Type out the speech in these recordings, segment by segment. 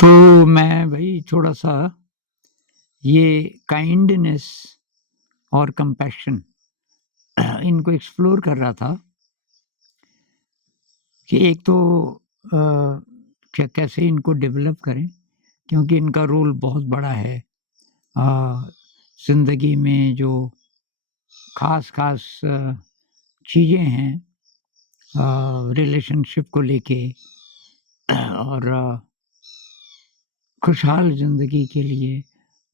तो मैं भई थोड़ा-सा ये काइंडनेस और कंपैशन इनको एक्सप्लोर कर रहा था कि एक तो क्या कैसे इनको डेवलप करें, क्योंकि इनका रोल बहुत बड़ा है ज़िंदगी में जो ख़ास-ख़ास चीज़ें हैं रिलेशनशिप को लेके और खुशहाल ज़िंदगी के लिए,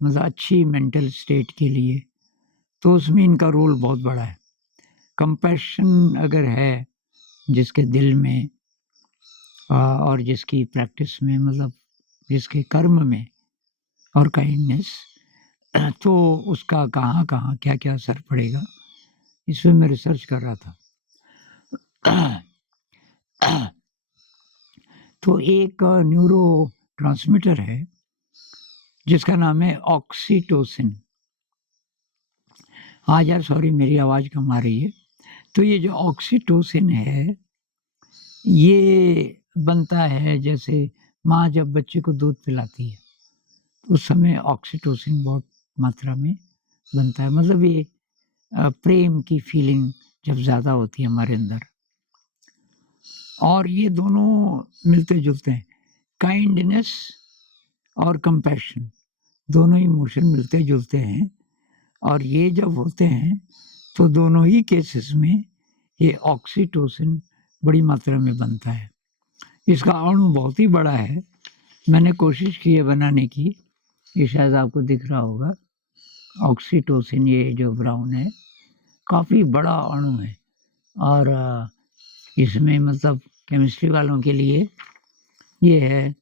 मतलब अच्छी मेंटल स्टेट के लिए, तो उसमें इनका रोल बहुत बड़ा है। कंपैशन अगर है जिसके दिल में और जिसकी प्रैक्टिस में, मतलब जिसके कर्म में, और काइंडनेस, तो उसका कहाँ-कहाँ, क्या-क्या असर पड़ेगा, इस पे मैं रिसर्च कर रहा था। तो एक न्यूरोट्रांसमीटर है जिसका नाम है ऑक्सीटोसिन। हाँ यार, सॉरी मेरी आवाज़ कम आ रही है। तो ये जो ऑक्सीटोसिन है, ये बनता है जैसे माँ जब बच्चे को दूध पिलाती है, उस समय ऑक्सीटोसिन बहुत मात्रा में बनता है। मतलब ये प्रेम की फीलिंग जब ज़्यादा होती है हमारे अंदर, और ये दोनों मिलते-जुलते हैं। काइंडनेस और कंपैशन दोनों इमोशन मिलते-जुलते हैं, और ये जब होते हैं तो दोनों ही केसेस में ये ऑक्सीटोसिन बड़ी मात्रा में बनता है। इसका अणु बहुत ही बड़ा है। मैंने कोशिश की है बनाने की, ये शायद आपको दिख रहा होगा। ऑक्सीटोसिन ये जो ब्राउन है, काफ़ी बड़ा अणु है, और इसमें मतलब केमिस्ट्री वालों के लिए ये है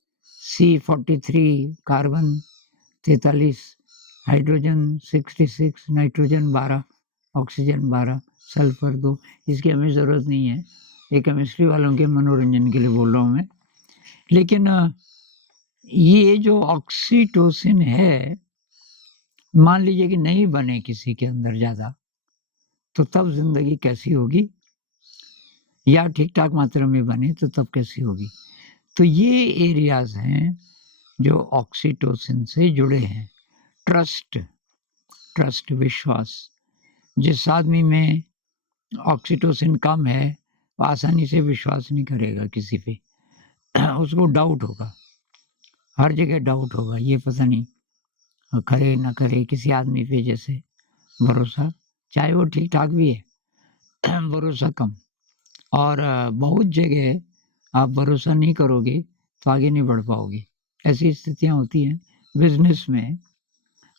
C43 carbon 43, hydrogen 66, nitrogen 12, oxygen 12, sulphur 2। इसकी हमें ज़रूरत नहीं है, ये केमिस्ट्री वालों के मनोरंजन के लिए बोल रहा हूँ मैं। लेकिन ये जो ऑक्सीटोसिन है, मान लीजिए कि नहीं बने किसी के अंदर ज़्यादा, तो तब ज़िंदगी कैसी होगी? या ठीक-ठाक मात्रा में बने तो तब कैसी होगी? तो ये एरियाज़ हैं जो ऑक्सीटोसिन से जुड़े हैं। ट्रस्ट, ट्रस्ट विश्वास। जिस आदमी में ऑक्सीटोसिन कम है, वो आसानी से विश्वास नहीं करेगा किसी पे। उसको डाउट होगा, हर जगह डाउट होगा, ये पता नहीं करे ना करे किसी आदमी पे, जैसे भरोसा, चाहे वो ठीक-ठाक भी है, भरोसा कम। और बहुत जगह आप भरोसा नहीं करोगे तो आगे नहीं बढ़ पाओगे। ऐसी स्थितियाँ होती हैं बिज़नेस में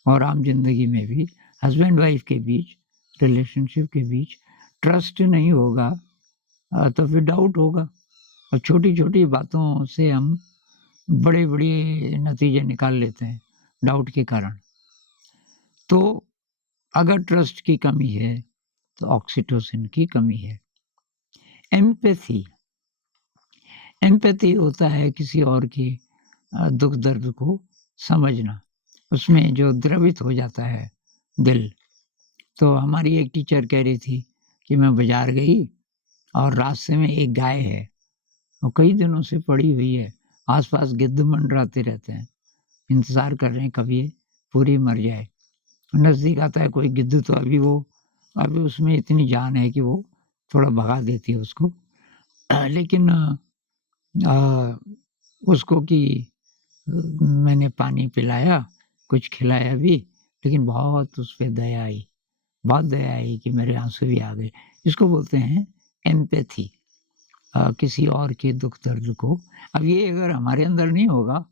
और आम ज़िंदगी में भी। हस्बैंड वाइफ के बीच, रिलेशनशिप के बीच ट्रस्ट नहीं होगा तो फिर डाउट होगा। और छोटी-छोटी बातों से हम बड़े-बड़े नतीजे निकाल लेते हैं डाउट के कारण। तो अगर ट्रस्ट की कमी है तो ऑक्सीटोसिन की कमी है। एम्पैथी, एम्पैथी होता है किसी और के दुःख दर्द को समझना, उसमें जो द्रवित हो जाता है दिल। तो हमारी एक टीचर कह रही थी कि मैं बाज़ार गई और रास्ते में एक गाय है, वो कई दिनों से पड़ी हुई है, आस-पास गिद्ध मंडराते रहते हैं, इंतज़ार कर रहे हैं कब ये पूरी मर जाए। नज़दीक आता है कोई गिद्ध तो अभी उसमें इतनी जान है कि वो थोड़ा भगा देती है उसको। लेकिन उसको कि मैंने पानी पिलाया, कुछ खिलाया भी, लेकिन बहुत उस पे दया आई, बहुत दया आई कि मेरे आँसू भी आ गए। इसको बोलते हैं एम्पैथी, किसी और के दुःख दर्द को। अब ये अगर हमारे अंदर नहीं होगा,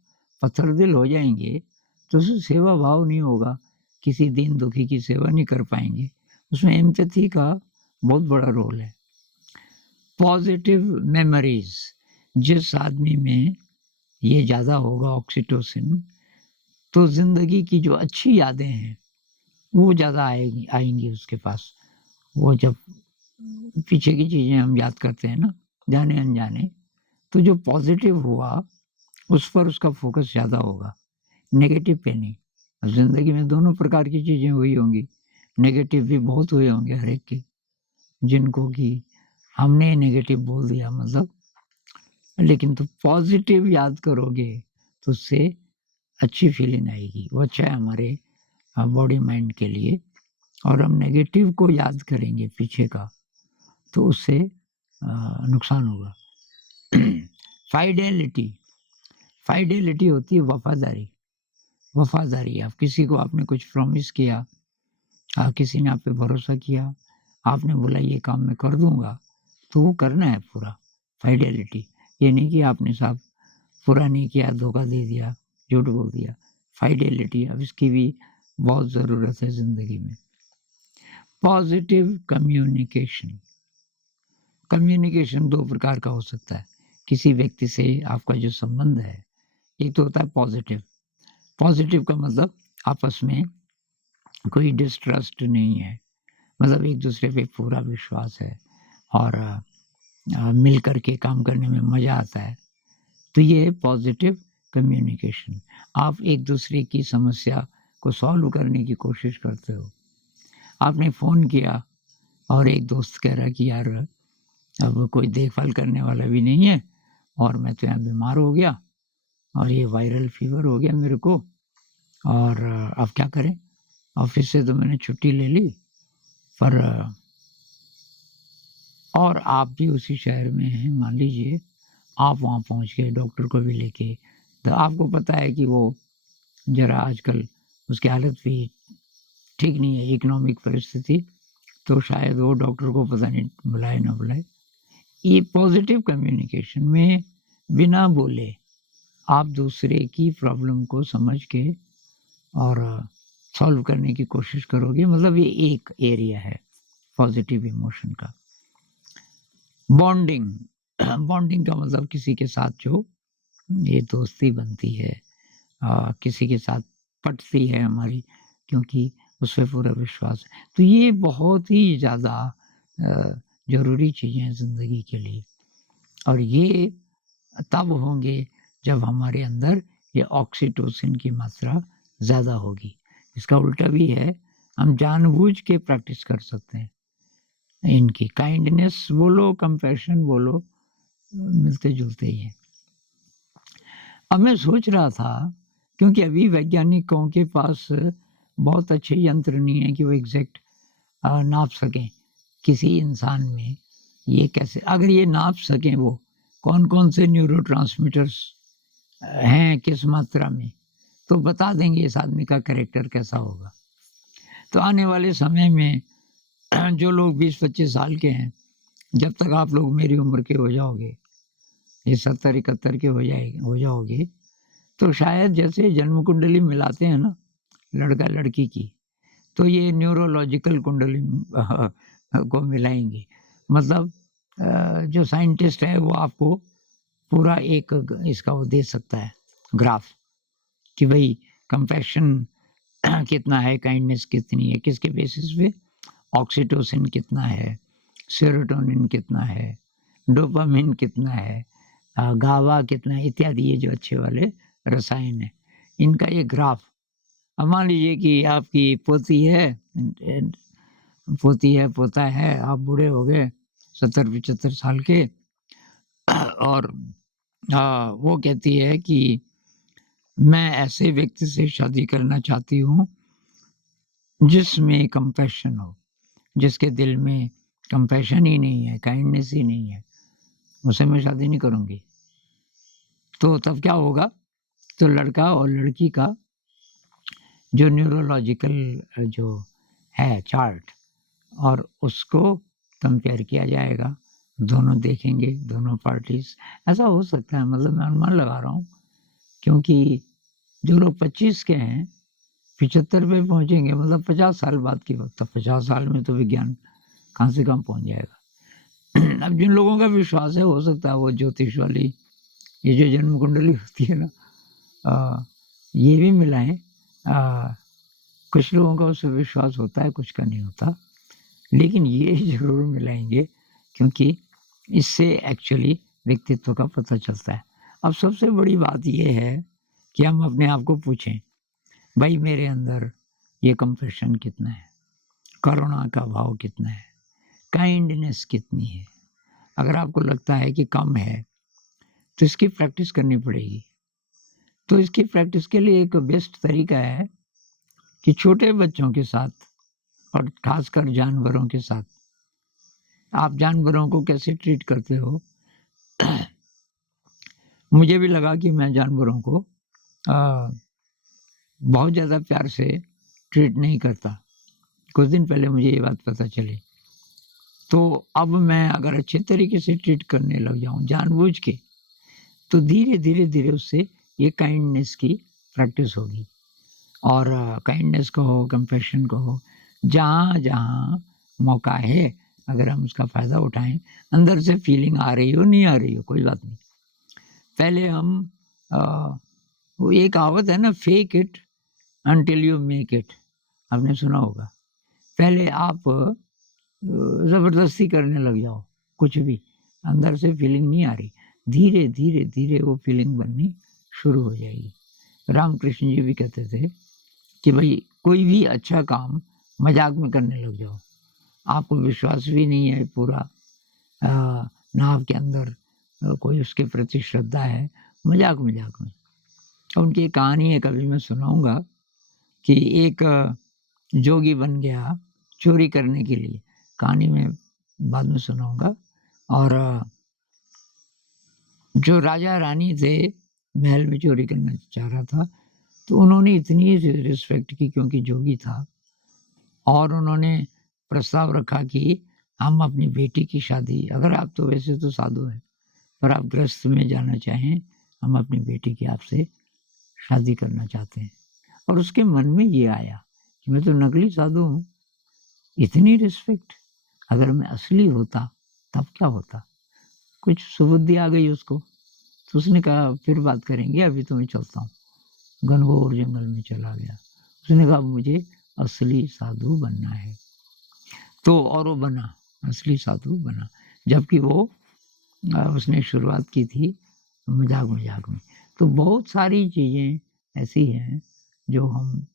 पत्थर दिल हो जाएँगे, तो उसमें सेवा भाव नहीं होगा, किसी दीन दुखी की सेवा नहीं कर पाएँगे। उसमें एम्पैथी का बहुत बड़ा रोल है। पॉज़िटिव मेमोरीज़, जिस आदमी में ये ज़्यादा होगा ऑक्सीटोसिन, तो ज़िंदगी की जो अच्छी यादें हैं, वो ज़्यादा आएगी आएँगी उसके पास। वो जब पीछे की चीज़ें हम याद करते हैं ना, जाने-अनजाने, तो जो पॉज़िटिव हुआ, उस पर उसका फ़ोकस ज़्यादा होगा, नेगेटिव पे नहीं। ज़िंदगी में दोनों प्रकार की चीज़ें हुई होंगी, नेगेटिव भी बहुत हुए होंगे हर एक के, जिनको कि हमने नेगेटिव बोल दिया मतलब। लेकिन तो पॉज़िटिव याद करोगे, तो उससे अच्छी फीलिंग आएगी, वो अच्छा है हमारे बॉडी माइंड के लिए। और हम नेगेटिव को याद करेंगे पीछे का, तो उससे नुकसान होगा। फाइडेलिटी, फाइडेलिटी होती है वफादारी। वफादारी, आप किसी को आपने कुछ प्रॉमिस किया, किसी ने आप पे भरोसा किया, आपने बोला ये काम मैं कर दूंगा, तो वो करना है पूरा। फाइडेलिटी, ये नहीं कि आपने साहब पूरा नहीं किया, धोखा दे दिया, झूठ बोल दिया। फाइडेलिटी, अब इसकी भी बहुत ज़रूरत है ज़िंदगी में। पॉजिटिव कम्युनिकेशन, कम्युनिकेशन 2 प्रकार का हो सकता है। किसी व्यक्ति से आपका जो संबंध है, एक तो होता है पॉजिटिव। पॉजिटिव का मतलब आपस में कोई डिस्ट्रस्ट नहीं है, मतलब एक दूसरे पे पूरा विश्वास है और मिल कर के काम करने में मज़ा आता है, तो ये है पॉजिटिव कम्युनिकेशन। आप एक दूसरे की समस्या को सॉल्व करने की कोशिश करते हो। आपने फ़ोन किया और एक दोस्त कह रहा कि यार अब कोई देखभाल करने वाला भी नहीं है और मैं तो यहाँ बीमार हो गया और ये वायरल फीवर हो गया मेरे को, और अब क्या करें? ऑफिस से तो मैंने छुट्टी ले ली, पर और आप भी उसी शहर में हैं, मान लीजिए आप वहाँ पहुँच गए डॉक्टर को भी लेके, तो आपको पता है कि वो ज़रा आजकल उसकी हालत भी ठीक नहीं है, इकोनॉमिक परिस्थिति, तो शायद वो डॉक्टर को पता नहीं बुलाए ना बुलाए। ये पॉजिटिव कम्युनिकेशन में बिना बोले आप दूसरे की प्रॉब्लम को समझ के और सॉल्व करने की कोशिश करोगे, मतलब ये एक एरिया है पॉजिटिव इमोशन का। बॉन्डिंग, बॉन्डिंग का मतलब किसी के साथ जो ये दोस्ती बनती है, किसी के साथ पटती है हमारी, क्योंकि उस पे पूरा विश्वास है। तो ये बहुत ही ज़्यादा ज़रूरी चीज़ें हैं ज़िंदगी के लिए, और ये तब होंगे जब हमारे अंदर ये ऑक्सीटोसिन की मात्रा ज़्यादा होगी। इसका उल्टा भी है, हम जानबूझ के प्रैक्टिस कर सकते हैं इनकी। काइंडनेस बोलो, कंपैशन बोलो, मिलते-जुलते ही हैं। अब मैं सोच रहा था, क्योंकि अभी वैज्ञानिकों के पास बहुत अच्छे यंत्र नहीं है कि वो एग्ज़ैक्ट नाप सकें किसी इंसान में ये कैसे, अगर ये नाप सकें वो कौन-कौन से न्यूरोट्रांसमीटर्स हैं किस मात्रा में, तो बता देंगे इस आदमी का कैरेक्टर कैसा होगा। तो आने वाले समय में जो लोग 20-25 साल के हैं, जब तक आप लोग मेरी उम्र के हो जाओगे, ये 70-71 के हो जाओगे, तो शायद जैसे जन्म कुंडली मिलाते हैं ना लड़का-लड़की की, तो ये न्यूरोलॉजिकल कुंडली को मिलाएँगे। मतलब जो साइंटिस्ट है वो आपको पूरा एक इसका वो दे सकता है ग्राफ, कि भई कंपैशन कितना है, काइंडनेस कितनी है, किसके बेसिस पे? ऑक्सीटोसिन कितना है, सेरोटोनिन कितना है, डोपामाइन कितना है, गाबा कितना है, इत्यादि ये जो अच्छे वाले रसायन हैं, इनका ये ग्राफ। अब मान लीजिए कि आपकी पोती है, पोता है, आप बूढ़े हो गए 70-75 साल के, और वो कहती है कि मैं ऐसे व्यक्ति से शादी करना चाहती हूँ जिसमें कंपैशन हो, जिसके दिल में कंपैशन ही नहीं है, काइंडनेस ही नहीं है, उससे मैं शादी नहीं करूँगी। तो तब क्या होगा? तो लड़का और लड़की का जो न्यूरोलॉजिकल जो है चार्ट, और उसको कंपेयर किया जाएगा, दोनों देखेंगे, दोनों पार्टीज़। ऐसा हो सकता है, मतलब मैं अनुमान लगा रहा हूँ, क्योंकि जो लोग 25 के हैं, 75 पे पहुँचेंगे, मतलब 50 साल बाद की बात। तब 50 साल में तो विज्ञान कहाँ से कहाँ पहुँच जाएगा। अब जिन लोगों का विश्वास है, हो सकता है वो ज्योतिष वाली ये जो जन्म कुंडली होती है ना, ये भी मिलाएँ। कुछ लोगों का उसपे विश्वास होता है, कुछ का नहीं होता, लेकिन ये ज़रूर मिलाएँगे, क्योंकि इससे एक्चुअली व्यक्तित्व का पता चलता है। अब सबसे बड़ी बात ये है कि हम अपने आप को पूछें, भाई मेरे अंदर ये कंपैशन कितना है? करुणा का भाव कितना है? काइंडनेस कितनी है? अगर आपको लगता है कि कम है, तो इसकी प्रैक्टिस करनी पड़ेगी। तो इसकी प्रैक्टिस के लिए एक बेस्ट तरीका है कि छोटे बच्चों के साथ और खासकर जानवरों के साथ आप जानवरों को कैसे ट्रीट करते हो। मुझे भी लगा कि मैं जानवरों को बहुत ज़्यादा प्यार से ट्रीट नहीं करता। कुछ दिन पहले मुझे ये बात पता चली। तो अब मैं अगर अच्छे तरीके से ट्रीट करने लग जाऊँ जानबूझ के, तो धीरे-धीरे उससे ये काइंडनेस की प्रैक्टिस होगी। और काइंडनेस कहो, कंपैशन कहो, जहाँ-जहाँ मौका है, अगर हम उसका फ़ायदा उठाएँ, अंदर से फीलिंग आ रही हो, नहीं आ रही हो, कोई बात नहीं। पहले हम वो एक कहावत है ना, fake it until you make it, आपने सुना होगा। पहले आप ज़बरदस्ती करने लग जाओ, कुछ भी, अंदर से फीलिंग नहीं आ रही, धीरे-धीरे वो फीलिंग बननी शुरू हो जाएगी। रामकृष्ण जी भी कहते थे कि भई कोई भी अच्छा काम मज़ाक में करने लग जाओ, आपको विश्वास भी नहीं है पूरा, ना आपके अंदर कोई उसके प्रति श्रद्धा है, मज़ाक-मज़ाक में। उनकी एक कहानी है, कभी मैं सुनाऊँगा कि एक जोगी बन गया चोरी करने के लिए, कहानी में बाद में सुनाऊँगा। और जो राजा-रानी थे, महल में चोरी करना चाह रहा था, तो उन्होंने इतनी रिस्पेक्ट की क्योंकि जोगी था, और उन्होंने प्रस्ताव रखा कि हम अपनी बेटी की शादी, अगर आप तो वैसे तो साधु हैं, पर आप गृहस्थ में जाना चाहें, हम अपनी बेटी की आपसे शादी करना चाहते हैं। और उसके मन में ये आया कि मैं तो नकली साधु हूँ, इतनी रिस्पेक्ट, अगर मैं असली होता तब क्या होता? कुछ सुबुद्धि आ गई उसको, तो उसने कहा फिर बात करेंगे, अभी तो मैं चलता हूँ। घनघोर जंगल में चला गया। उसने कहा मुझे असली साधु बनना है, तो और वो बना, असली साधु बना। जबकि वो उसने शुरुआत की थी मज़ाक-मज़ाक में। तो बहुत सारी चीज़ें ऐसी हैं जो हम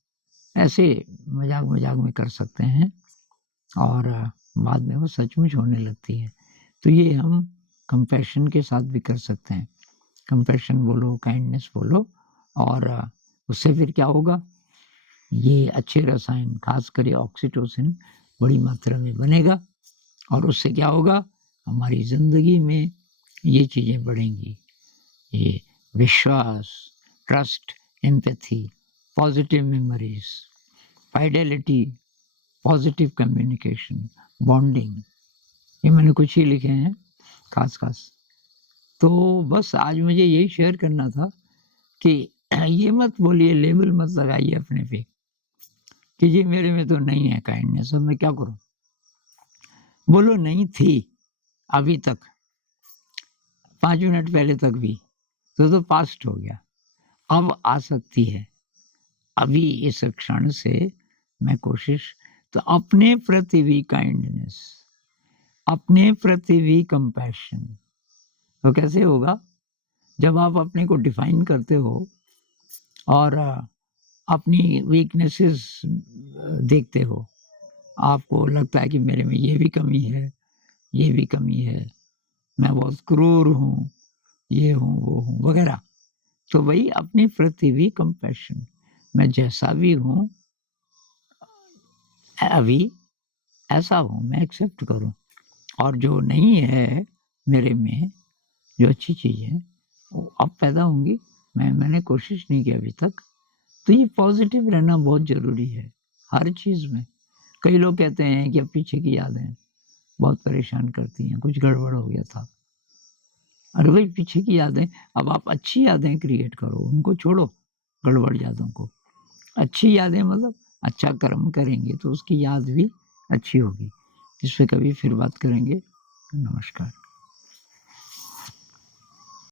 ऐसे मज़ाक-मज़ाक में कर सकते हैं और बाद में वो सचमुच होने लगती है। तो ये हम कंपैशन के साथ भी कर सकते हैं। कंपैशन बोलो, काइंडनेस बोलो, और उससे फिर क्या होगा, ये अच्छे रसायन, ख़ासकर ये ऑक्सीटोसिन बड़ी मात्रा में बनेगा, और उससे क्या होगा, हमारी ज़िंदगी में ये चीज़ें बढ़ेंगी। ये विश्वास, trust, empathy, positive memories, fidelity, positive communication, bonding, ये मैंने कुछ ही लिखे हैं ख़ास-ख़ास। तो बस आज मुझे यही शेयर करना था कि ये मत बोलिए, लेबल मत लगाइए अपने पे कि जी मेरे में तो नहीं है काइंडनेस, अब मैं क्या करूँ? बोलो नहीं थी अभी तक, 5 मिनट पहले तक भी, तो पास्ट हो गया, अब आ सकती है। अभी इस क्षण से मैं कोशिश, तो अपने प्रति भी काइंडनेस, अपने प्रति भी कंपैशन। तो कैसे होगा? जब आप अपने को डिफाइन करते हो और अपनी वीकनेसेस देखते हो, आपको लगता है कि मेरे में ये भी कमी है, ये भी कमी है, मैं बहुत क्रूर हूँ, ये हूँ, वो हूँ, वगैरह। तो वही अपने प्रति भी कंपैशन, मैं जैसा भी हूँ अभी, ऐसा हूँ, मैं एक्सेप्ट करूँ, और जो नहीं है मेरे में, जो अच्छी चीज़ है, वो अब पैदा होंगी। मैंने कोशिश नहीं की अभी तक। तो ये पॉज़िटिव रहना बहुत ज़रूरी है, हर चीज़ में। कई लोग कहते हैं कि अब पीछे की यादें बहुत परेशान करती हैं, कुछ गड़बड़ हो गया था। अरे भाई, पीछे की यादें, अब आप अच्छी यादें क्रिएट करो, उनको छोड़ो, गड़बड़ यादों को। अच्छी यादें मतलब अच्छा कर्म करेंगे तो उसकी याद भी अच्छी होगी। इस पे कभी फिर बात करेंगे। नमस्कार।